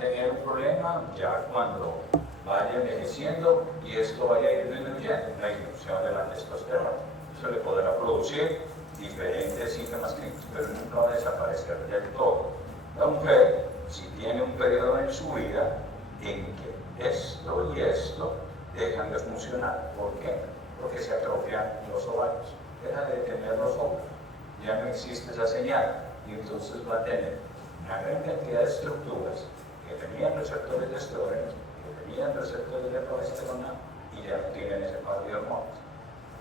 a tener un problema ya cuando vaya envejeciendo y esto vaya a ir disminuyendo, la disminución de la testosterona. Eso le podrá producir diferentes síntomas clínicos, pero nunca va a desaparecer del todo. La mujer, si tiene un periodo en su vida en que esto y esto dejan de funcionar. ¿Por qué? Porque se atrofian los ovarios, deja de tener los óvulos, ya no existe esa señal y entonces va a tener una gran cantidad de estructuras que tenían receptores de estrógenos, que tenían receptores de progesterona y ya no tienen ese par de hormonas.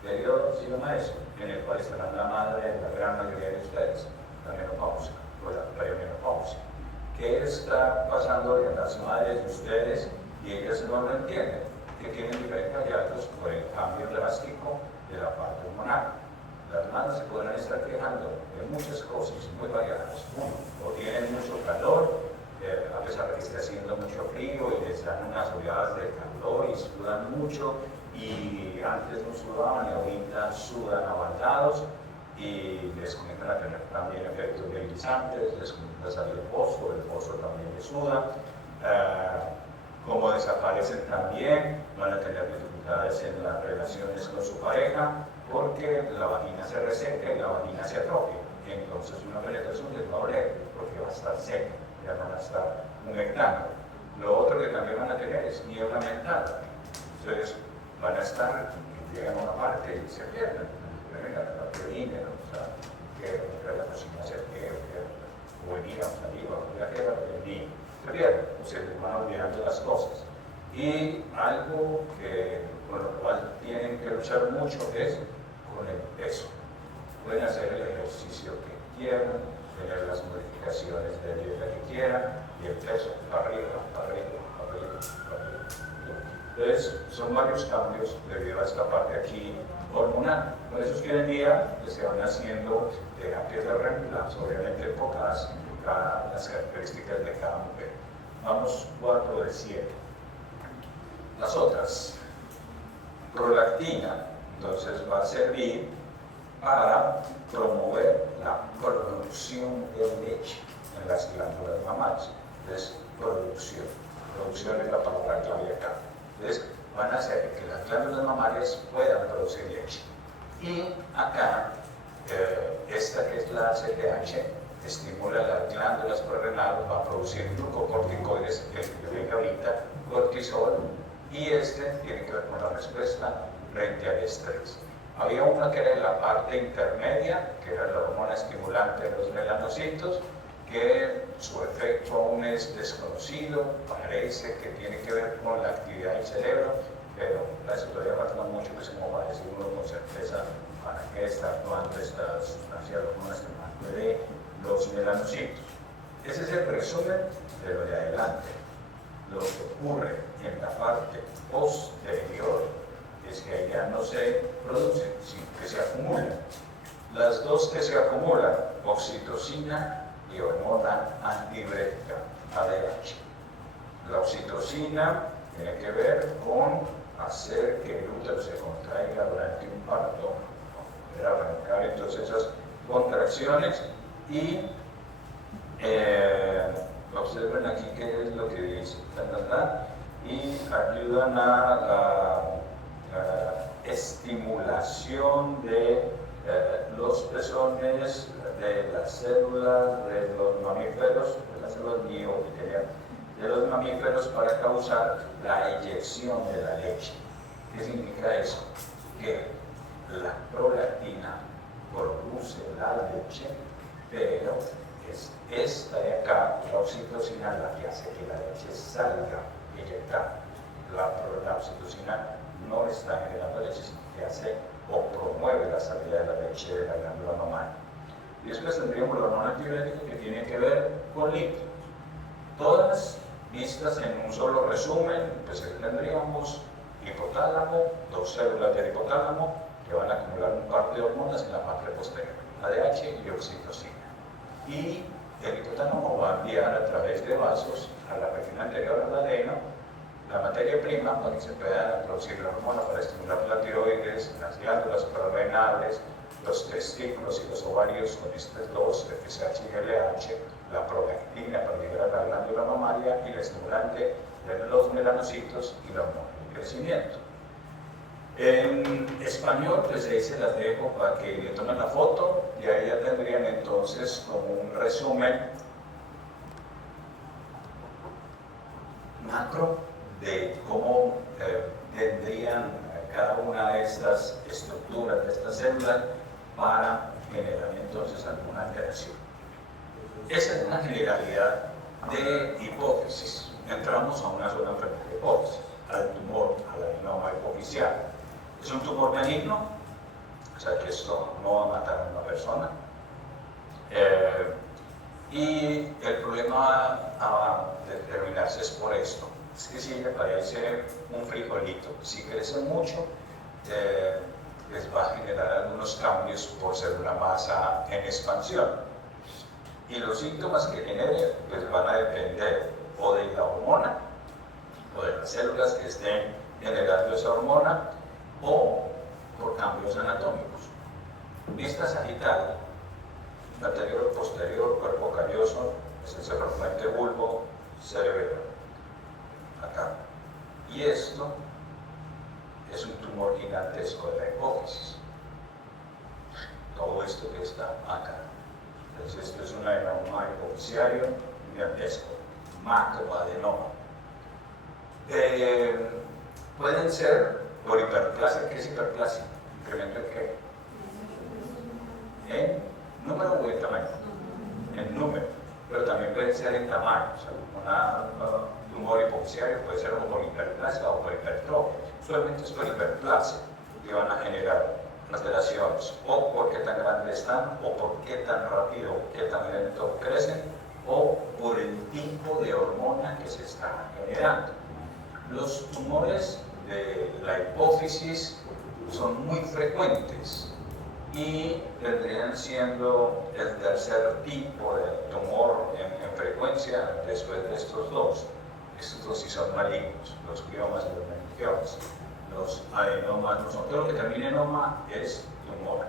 Periodo se llama eso, en el cual estará la madre de la gran mayoría de ustedes, la menopausia o la perimenopausia. ¿Qué está pasando en las madres de ustedes y ellas no lo entienden? Que tienen diferentes hallazgos por el cambio drástico de la parte hormonal. Las madres se podrán estar quejando de muchas cosas muy variadas. Uno, o tienen mucho calor, a pesar de que esté haciendo mucho frío y les dan unas oleadas de calor y sudan mucho, y antes no sudaban y ahorita sudan avanzados y les comienzan a tener también efectos deslizantes, les comienza a salir el pozo también les suda. Como desaparecen también, van a tener dificultades en las relaciones con su pareja porque la vagina se reseca y la vagina se atrofia. Entonces una penetración les va a doler porque va a estar seca, ya van a estar humectando. Lo otro que también van a tener es niebla mental. Entonces van a estar, llegan a una parte y se pierden. La proteína, o sea, que la cocina se pierde, o venía, saliva, o ya queda el se pierden, se les van olvidando las cosas. Y algo que, con lo cual tienen que luchar mucho es con el peso. Pueden hacer el ejercicio que quieran, tener las modificaciones de dieta que quieran, y el peso para arriba, para arriba, para arriba, para arriba. Entonces, son varios cambios debido a esta parte aquí hormonal. Por eso es que hoy en día se van haciendo terapias de reemplazo, obviamente enfocadas en las características de cada mujer. Vamos 4 de 7. Las otras, prolactina, entonces va a servir para promover la producción de leche en las glándulas mamarias. Entonces, producción es la palabra clave acá. Entonces, van a hacer que las glándulas mamarias puedan producir leche. Y acá, esta que es la ACTH, estimula las glándulas suprarrenales, va a producir glucocorticoides, el que venga ahorita, cortisol, y este tiene que ver con la respuesta frente al estrés. Había una que era en la parte intermedia, que era la hormona estimulante de los melanocitos, que su efecto aún es desconocido, parece que tiene que ver con la actividad del cerebro, pero eso todavía falta mucho, que se como va a decir uno con certeza para qué está actuando esta sustancia de hormona estimulante de los melanocitos. Ese es el resumen de lo de adelante. Lo que ocurre en la parte posterior es que ya no se producen, sino que se acumulan. Las dos que se acumulan, oxitocina y hormona antidiurética, ADH. La oxitocina tiene que ver con hacer que el útero se contraiga durante un parto, para arrancar entonces esas contracciones y observen aquí qué es lo que dice, y ayudan a la estimulación de los pezones de las células de los mamíferos, de las células bioepiteliales de los mamíferos para causar la eyección de la leche. ¿Qué significa eso? Que la prolactina produce la leche, pero es esta de acá, la oxitocina, la que hace que la leche salga eyectada. La oxitocina no está generando leche, sino que hace o promueve la salida de la leche de la glándula mamaria. Y después tendríamos la hormona antidiurética que tiene que ver con lípidos. Todas vistas en un solo resumen, pues tendríamos hipotálamo, 2 células del hipotálamo que van a acumular un par de hormonas en la parte posterior, ADH y oxitocina. Y el hipotálamo va a enviar a través de vasos a la región anterior al adeno la materia prima para que se pueda producir la hormona para estimular la tiroides, las glándulas suprarrenales, los testículos y los ovarios con estos dos, FSH y LH, la prolactina para liberar la glándula mamaria y la estimulante de los melanocitos y la hormona de crecimiento. En español, pues ahí se las dejo para que le tomen la foto y ahí ya tendrían entonces como un resumen macro de cómo tendrían cada una de estas estructuras, de estas células, para generar entonces alguna alteración. Esa es una generalidad de hipótesis. Entramos a una sola enfermedad de hipótesis, al tumor, al adenoma hipofisial. Es un tumor benigno, o sea que esto no va a matar a una persona. Y el problema a determinarse es por esto. Es que si le parece un frijolito, si crece mucho, les va a generar algunos cambios por ser una masa en expansión. Y los síntomas que genere pues van a depender o de la hormona, o de las células que estén generando esa hormona, o por cambios anatómicos. Vista sagital, anterior, posterior, cuerpo calloso, esencialmente bulbo, cerebro, acá. Y esto es un tumor gigantesco de la hipófisis. Todo esto que está acá. Entonces esto es un adenoma hipofisiario gigantesco, macroadenoma. Pueden ser por hiperplasia. ¿Qué es hiperplasia? ¿Incremento en qué? En número o en tamaño. En número, pero también puede ser en tamaño. O sea, un tumor hipofisiario puede ser o por hiperplasia o por hipertrofia. Usualmente es por hiperplasia que van a generar alteraciones, o por qué tan grandes están, o por qué tan rápido, o qué tan lento crecen, o por el tipo de hormona que se está generando. Los tumores de la hipófisis son muy frecuentes y vendrían siendo el tercer tipo de tumor en frecuencia después de estos dos. Estos dos sí son malignos, los gliomas y los meningiomas. Los adenomas no son. Todo lo que termina en oma es tumor.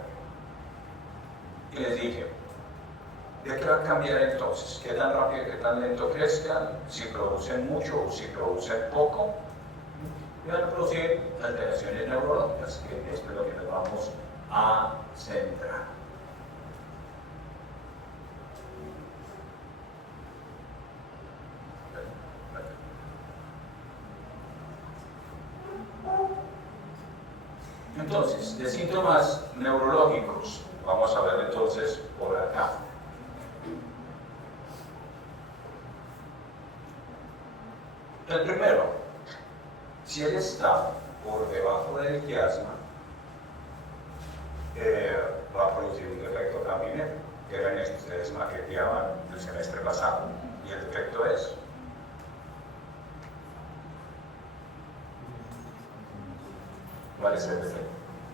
Y les dije, ¿de qué va a cambiar entonces? ¿Qué tan rápido, qué tan lento crezcan? Si producen mucho o si producen poco. Y van a producir alteraciones neurológicas, que esto es lo que nos vamos a centrar. Entonces, de síntomas neurológicos, vamos a ver entonces por acá. El primero, si él está por debajo del quiasma, va a producir un defecto caminero, que eran estos que ustedes maqueteaban el semestre pasado. Y el defecto es ¿cuál es el defecto?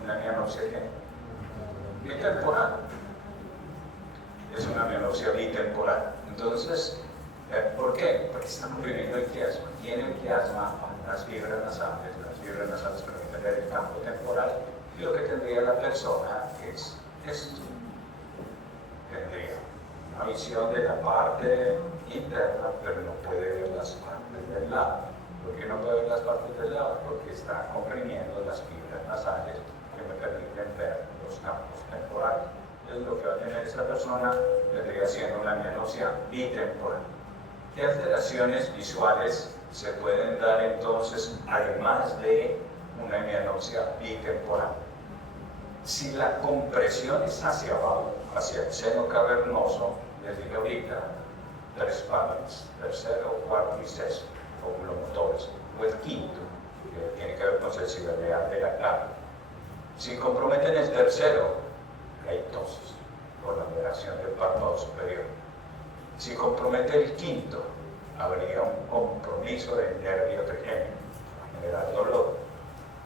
Una mianopsia bitemporal. Es una mianopsia bitemporal. Entonces, ¿por qué? Porque está comprimiendo el quiasma. Y en el quiasma van las fibras nasales permiten ver el campo temporal, y lo que tendría la persona es esto. Tendría una visión de la parte interna, pero no puede ver las partes del lado. ¿Por qué no puede ver las partes del lado? Porque está comprimiendo las fibras nasales que me permiten ver los campos temporales. Entonces lo que va a tener esta persona vendría siendo una mianopsia bitemporal. ¿Qué alteraciones visuales se pueden dar entonces, además de una mianopsia bitemporal? Si la compresión es hacia abajo, hacia el seno cavernoso, les dije ahorita, tres paneles, tercero, cuarto y sexto, oculomotores, o el quinto, que tiene que ver con sensibilidad de la carne. Si comprometen el tercero, hay tosis por la alteración del párpado superior. Si compromete el quinto, habría un compromiso del nervio trigémino, generar dolor.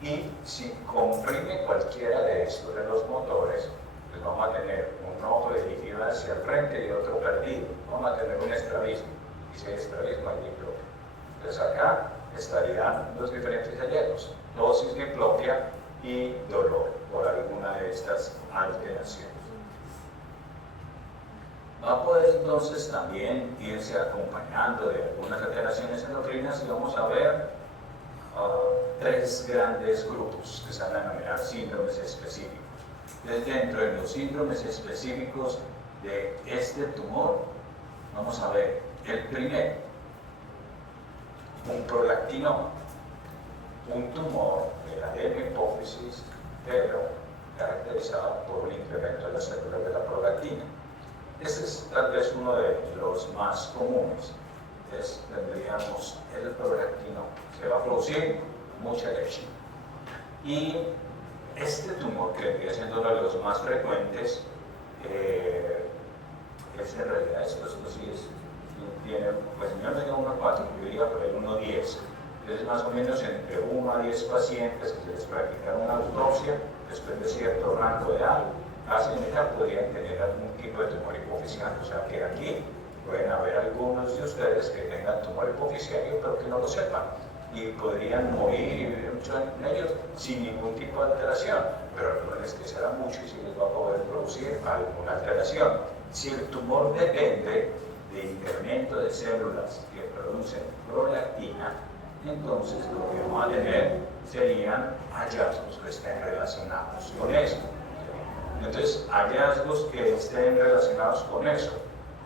Y si comprime cualquiera de estos de los motores, pues vamos a tener un ojo dirigido hacia el frente y otro perdido. Vamos a tener un estrabismo. Y si hay estrabismo, hay diplopia. Entonces acá estarían los diferentes hallazgos: tosis, diplopia y dolor por alguna de estas alteraciones. va a poder entonces también irse acompañando de algunas alteraciones endocrinas y vamos a ver tres grandes grupos que se van a denominar síndromes específicos. Desde dentro de los síndromes específicos de este tumor, vamos a ver el primero, un prolactinoma, un tumor de la hipófisis, pero caracterizado por un incremento de las células de la prolactina. Este es tal vez uno de los más comunes. Tendríamos el prolactinoma, que va a producir mucha leche. Y este tumor, que vendría siendo uno de los más frecuentes, es en realidad, esto sí tiene, pues yo no tengo 1,4, yo diría por ahí 1,10. Entonces, más o menos entre 1 a 10 pacientes que se les practica una autopsia, después de cierto rango de edad, casi en ella podrían tener algún tipo de tumor hipofisiario. O sea que aquí pueden haber algunos de ustedes que tengan tumor hipofisiario, pero que no lo sepan. Y podrían morir y vivir mucho en ellos sin ningún tipo de alteración. Pero recuerden que será mucho y si les va a poder producir alguna alteración. Si el tumor depende de incremento de células que producen prolactina, entonces lo que vamos a tener serían hallazgos que estén relacionados con eso. Entonces, hallazgos que estén relacionados con eso,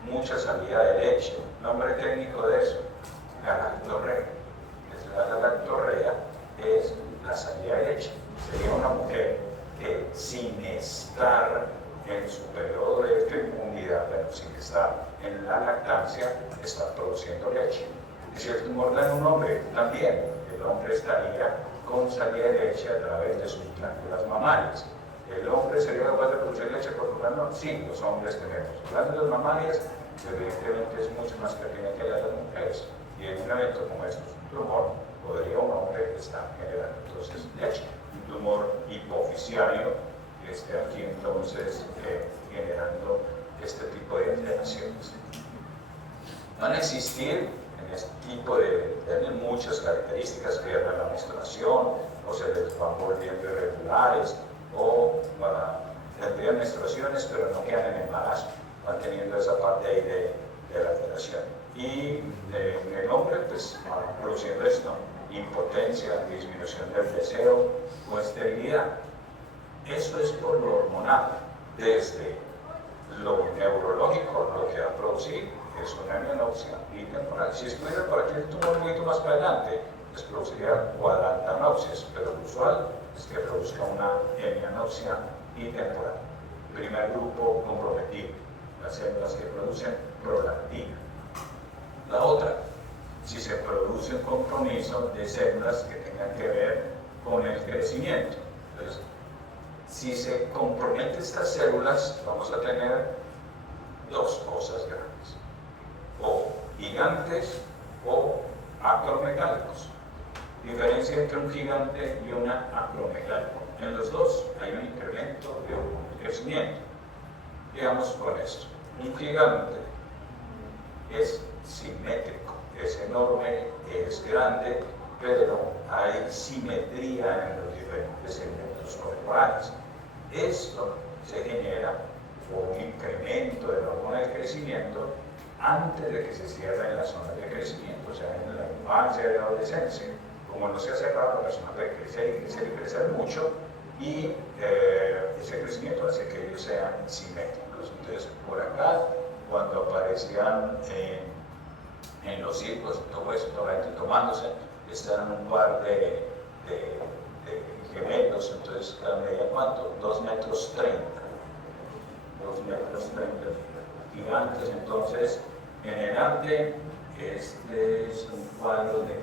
mucha salida de leche, nombre técnico de eso, galactorrea. La galactorrea es la salida de leche. Sería una mujer que sin estar en su periodo de fecundidad, pero sin estar en la lactancia, está produciendo leche. Y si el tumor da en un hombre, también el hombre estaría con salida de leche a través de sus glándulas mamarias. ¿El hombre sería capaz de producir leche por su glándulas? Sí, los hombres tenemos glándulas mamarias, evidentemente es mucho más pequeña que la de las mujeres. Y en un evento como este, un tumor, podría un hombre estar generando entonces leche. Un tumor hipofisiario que esté aquí entonces generando este tipo de alteraciones. Van a existir en este tipo tienen muchas características, pierden la menstruación, o se les van volviendo irregulares, o tendrían menstruaciones pero no quedan en embarazo, van teniendo esa parte ahí de la alteración. Y en el hombre, pues van produciendo esto, impotencia, disminución del deseo o esterilidad. Eso es por lo hormonal, desde lo neurológico, lo que va a producir es una hemianopsia bitemporal. Si estuviera por aquí el tumor un poquito más para adelante, les produciría cuadrantanopsias, pero lo usual es que produzca una hemianopsia bitemporal. Primer grupo comprometido, las células que producen prolactina. La otra, si se produce un compromiso de células que tengan que ver con el crecimiento. Entonces, si se comprometen estas células, vamos a tener dos cosas grandes, o gigantes o acromegálicos. Diferencia entre un gigante y una acromegálico. En los dos hay un incremento de un crecimiento. Digamos con esto, un gigante es simétrico, es enorme, es grande, pero hay simetría en los diferentes elementos corporales. Esto se genera por un incremento de la hormona de crecimiento antes de que se cierre en las zonas de crecimiento, o sea, en la infancia y la adolescencia. Como no se ha cerrado, la persona puede crecer y crecer y crecer mucho, y ese crecimiento hace que ellos sean simétricos. Entonces, por acá, cuando aparecían en los circos, todo eso, toda la gente tomándose, estaban un par de gemelos, entonces cada medida cuánto, 2,30 metros, 2,30 metros, gigantes. Entonces, en el arte, este es un cuadro de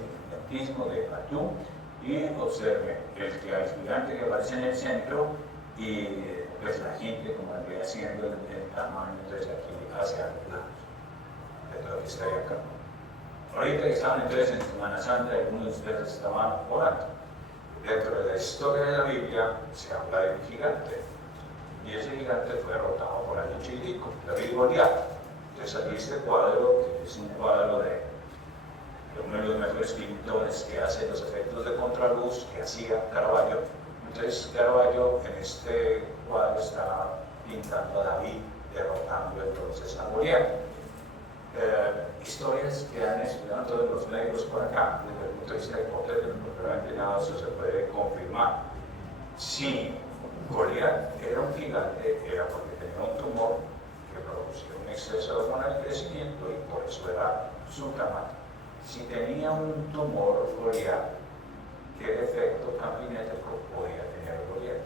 gigantismo de Patú, y observe el gigante que aparece en el centro y pues la gente como vendría haciendo el tamaño, entonces aquí hacia los lados de todo lo que está ahí acá. Ahorita que estaban entonces en Semana Santa, algunos de ustedes estaban orando. Dentro de la historia de la Biblia se habla de un gigante, y ese gigante fue derrotado por alguien chiquitico, David Goliat. Entonces aquí este cuadro, que es un cuadro de uno de los mejores pintores que hace los efectos de contraluz que hacía Caravaggio. Entonces Caravaggio en este cuadro está pintando a David derrotando entonces a Goliat. Historias que han estudiado todos los negros por acá, desde el punto de vista hipotético, porque realmente nada de eso se puede confirmar. Si Goliat era un gigante, era porque tenía un tumor que producía un exceso de hormona de crecimiento y por eso era su tamaño. Si tenía un tumor Goliat, ¿qué defecto campinético podía tener Goliat?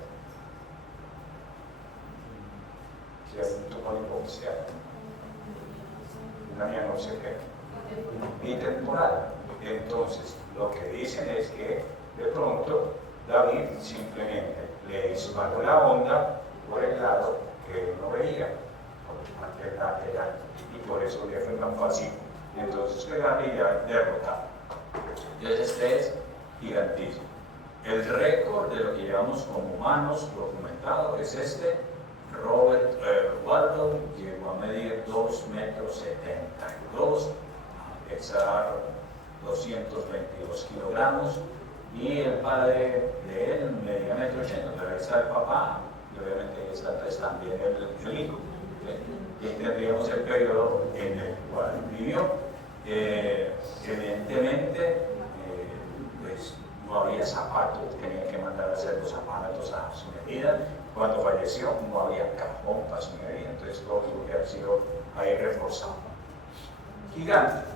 Si hay un tumor hipoficial, una no sé qué, bitemporal. Entonces, lo que dicen es que de pronto David simplemente le disparó la onda por el lado que él no veía, porque era, y por eso le fue tan fácil. Entonces, pegarle y ya derrotar. Entonces, este es gigantísimo. El récord de lo que llevamos como humanos documentado es este. Robert Wadlow llegó a medir 2,72 metros, a pesar 222 kilogramos, y el padre de él medía 1,80 metros, pero ahí está el papá, y obviamente ahí está pues, también el hijo. Y tendríamos el periodo en el cual vivió. Evidentemente, pues, no había zapatos, tenía que mandar a hacer los zapatos a su medida. Cuando falleció no había cajón para su medida, entonces todo tuvo que haber sido ahí reforzado. Gigante.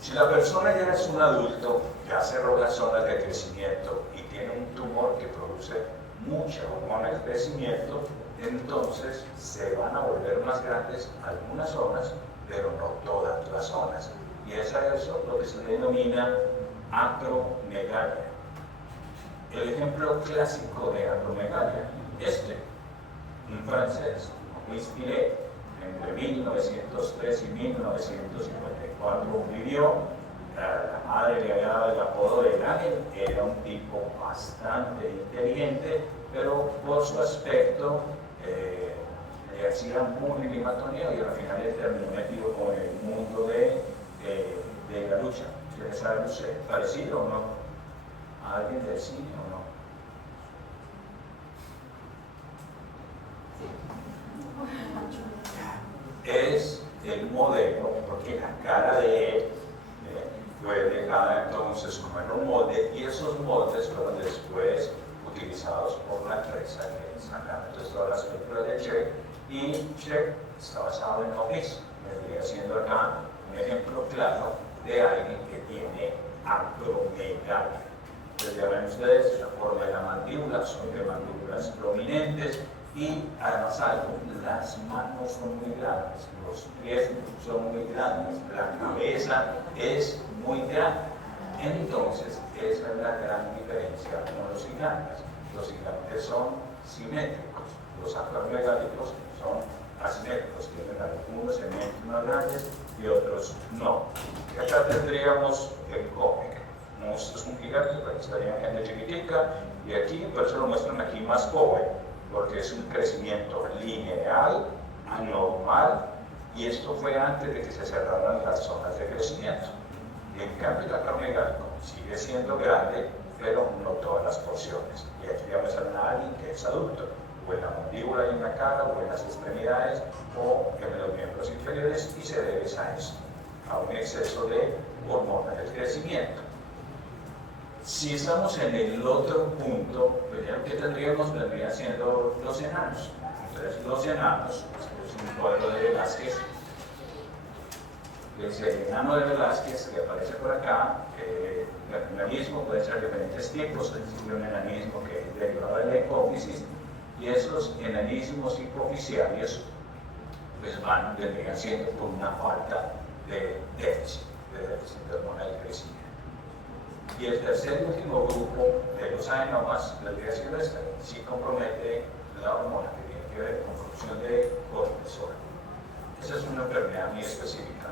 Si la persona ya es un adulto, ya cerró las zonas de crecimiento y tiene un tumor que produce mucha hormona de crecimiento, entonces se van a volver más grandes algunas zonas, pero no todas las zonas. Y es eso lo que se denomina acromegalia. El ejemplo clásico de acromegalia, un francés, Louis Piret, entre 1903 y 1954 vivió. La madre le había dado el apodo de ángel, era un tipo bastante inteligente, pero por su aspecto le hacía muy climatoneo y al final él terminó metido con el mundo de la lucha. ¿Ustedes saben parecido o no? ¿A alguien del cine o no? Es el modelo, porque la cara de él fue dejada entonces como en un molde, y esos moldes fueron después utilizados por la empresa que sacaron entonces todas las películas de Shrek, y Shrek está basado en lo mismo. Vendría siendo acá un ejemplo claro de alguien que tiene acromegalia. Entonces ya ven ustedes la forma de la mandíbula, son de mandíbulas prominentes, y además algo, las manos son muy grandes, los pies son muy grandes, la cabeza es muy grande. Entonces, esa es la gran diferencia con los gigantes. Los gigantes son simétricos, los acromegálicos son asimétricos, tienen algunos segmentos más grandes y otros no. Y acá tendríamos el cómic. No, esto es un gigante, pero estaría en gente chiquitica, y aquí, por eso lo muestran aquí más joven, porque es un crecimiento lineal, anormal, y esto fue antes de que se cerraran las zonas de crecimiento. Y en cambio, el acromegálico sigue siendo grande, pero no todas las porciones. Y aquí vamos a ver a alguien que es adulto, o en la mandíbula y en la cara, o en las extremidades, o en los miembros inferiores, y se debe a eso, a un exceso de hormonas del crecimiento. Si estamos en el otro punto, pues ya lo que tendríamos vendría siendo los enanos. Entonces, los enanos, es un cuadro de Velázquez. El enano de Velázquez que aparece por acá, el enanismo puede ser de diferentes tipos. Existe un enanismo que es derivado de la hipófisis, y esos enanismos hipoficiarios pues vendrían siendo por una falta de déficit de hormona del crecimiento. Y el tercer y último grupo de los adenomas del crecimiento sí compromete la hormona que tiene que ver con producción de cortisol. Esa es una enfermedad muy específica,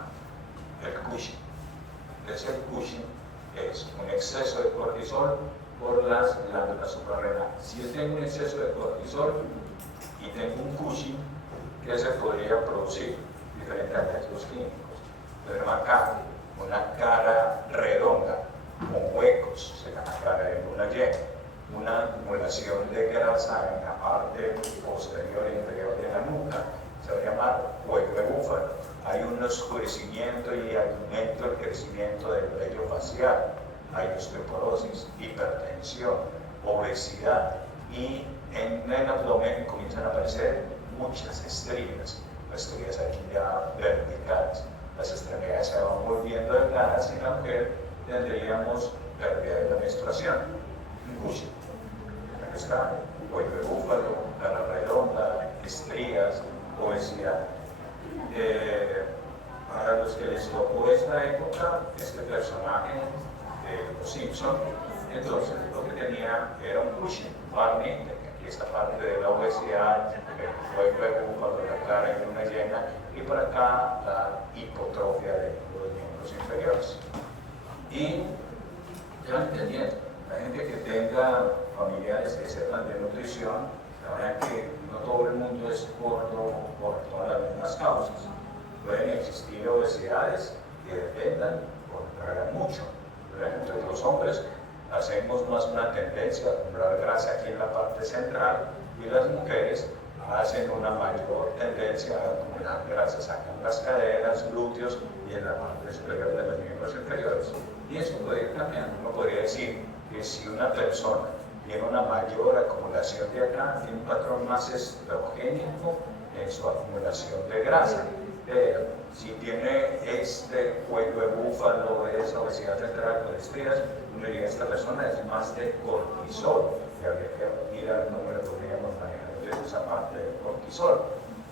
el Cushing. Entonces el Cushing es un exceso de cortisol por las glándulas suprarrenales. Si yo tengo un exceso de cortisol y tengo un Cushing, ¿qué se podría producir? Diferentes hallazgos clínicos. Pero una cara redonda, con huecos en la cara de luna llena, una acumulación de grasa en la parte posterior e inferior de la nuca, se llama endurecimiento del vello facial, hay osteoporosis, hipertensión, obesidad, y en el abdomen comienzan a aparecer muchas estrías, estrías aquí ya verticales. Las extremidades se van volviendo delgadas y en la mujer tendríamos pérdida de la menstruación. Cushing. Aquí está, cuello de búfalo, cara redonda, estrías, obesidad. Para los que les tocó esta época, este personaje de Los Simpson, entonces lo que tenía era un Cushing, Barney, aquí esta parte de la obesidad, el cuello de búfalo, la cara en una llena, y por acá la hipotrofia de los miembros inferiores. Y ya entendiendo, la gente que tenga familiares que sepan de nutrición, sabrán que no todo el mundo es gordo por todas las mismas causas. Pueden existir obesidades que dependan por tragar mucho. Entre los hombres hacemos más una tendencia a acumular grasa aquí en la parte central y las mujeres hacen una mayor tendencia a acumular grasa, sacan las caderas, glúteos y en la parte superior de los miembros inferiores. Y eso puede ir cambiando. Uno podría decir que si una persona tiene una mayor acumulación de acá, tiene un patrón más estrogénico en su acumulación de grasa. Pero si tiene este cuello de búfalo, esa obesidad central con estrías, uno diría que esta persona es más de cortisol, que habría que mirar cómo le podríamos manejar esa parte del cortisol.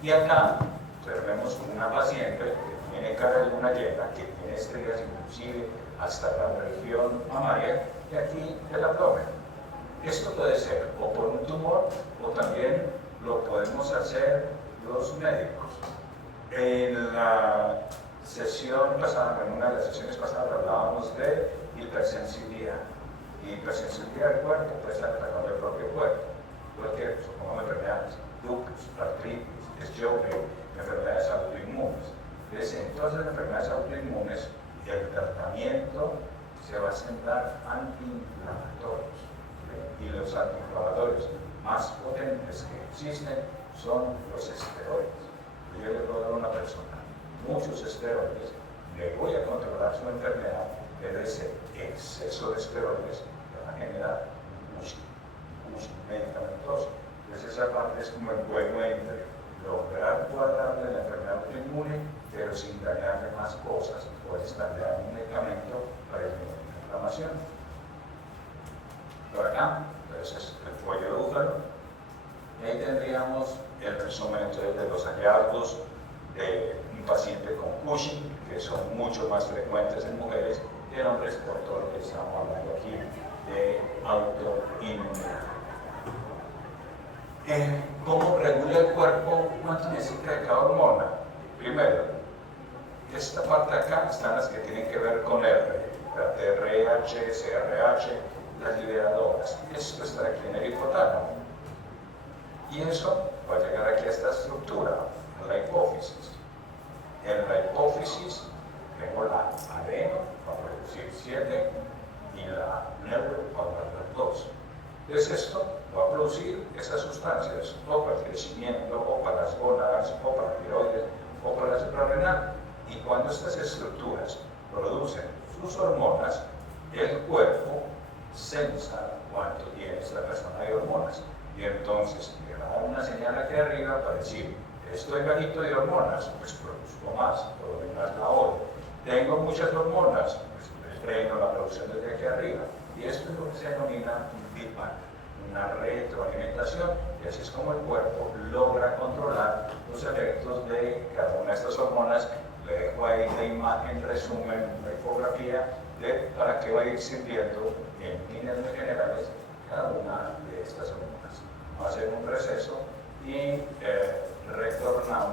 Y acá observemos una paciente que tiene cara de luna llena, que tiene estrías inclusive hasta la región mamaria y aquí el abdomen. Esto puede ser o por un tumor o también lo podemos hacer los médicos. En la sesión pasada, en una de las sesiones pasadas hablábamos de hipersensibilidad. Y hipersensibilidad del cuerpo puede estar atacando el propio cuerpo. Cualquier, supongamos enfermedades, lupus, artritis, Sjögren, enfermedades autoinmunes. En todas las enfermedades autoinmunes, el tratamiento se va a centrar antiinflamatorios. Y los antiinflamatorios más potentes que existen son los esteroides. Yo le puedo dar a una persona muchos esteroides, le voy a controlar su enfermedad, pero ese exceso de esteroides le va a generar un uso medicamentoso. Entonces esa parte es como el juego entre lograr cuadrarle la enfermedad autoinmune, pero sin dañarle más cosas, o estarle dando un medicamento para disminuir la inflamación. Por acá, entonces el cuello de búfalo, y ahí tendríamos el resumen entonces de los hallazgos de un paciente con Cushing, que son mucho más frecuentes en mujeres que en hombres, por todo lo que estamos hablando aquí de autoinmunidad. ¿Cómo regula el cuerpo? ¿Cuánto necesita de cada hormona? Primero, esta parte de acá están las que tienen que ver con R, la TRH, CRH, las liberadoras. Esto está aquí en el hipotálamo. Y eso va a llegar aquí a esta estructura, a la hipófisis. En la hipófisis tengo la adeno para producir 7 y la neuro para producir 2. Entonces esto va a producir esas sustancias o para el crecimiento, o para las gónadas, o para la tiroides, o para la suprarrenal. Y cuando estas estructuras producen sus hormonas, el cuerpo sensa cuánto tiene esta persona de hormonas. Y entonces le va a dar una señal aquí arriba para decir, estoy bajito de hormonas, pues produzco más, todo lo demás la odio. Tengo muchas hormonas, pues freno la producción desde aquí arriba. Y esto es lo que se denomina un feedback, una retroalimentación, y así es como el cuerpo logra controlar los efectos de cada una de estas hormonas. Le dejo ahí la imagen, resumen, la infografía de para qué va a ir sirviendo en líneas muy generales cada una de estas hormonas. Vamos a hacer un receso y retornamos.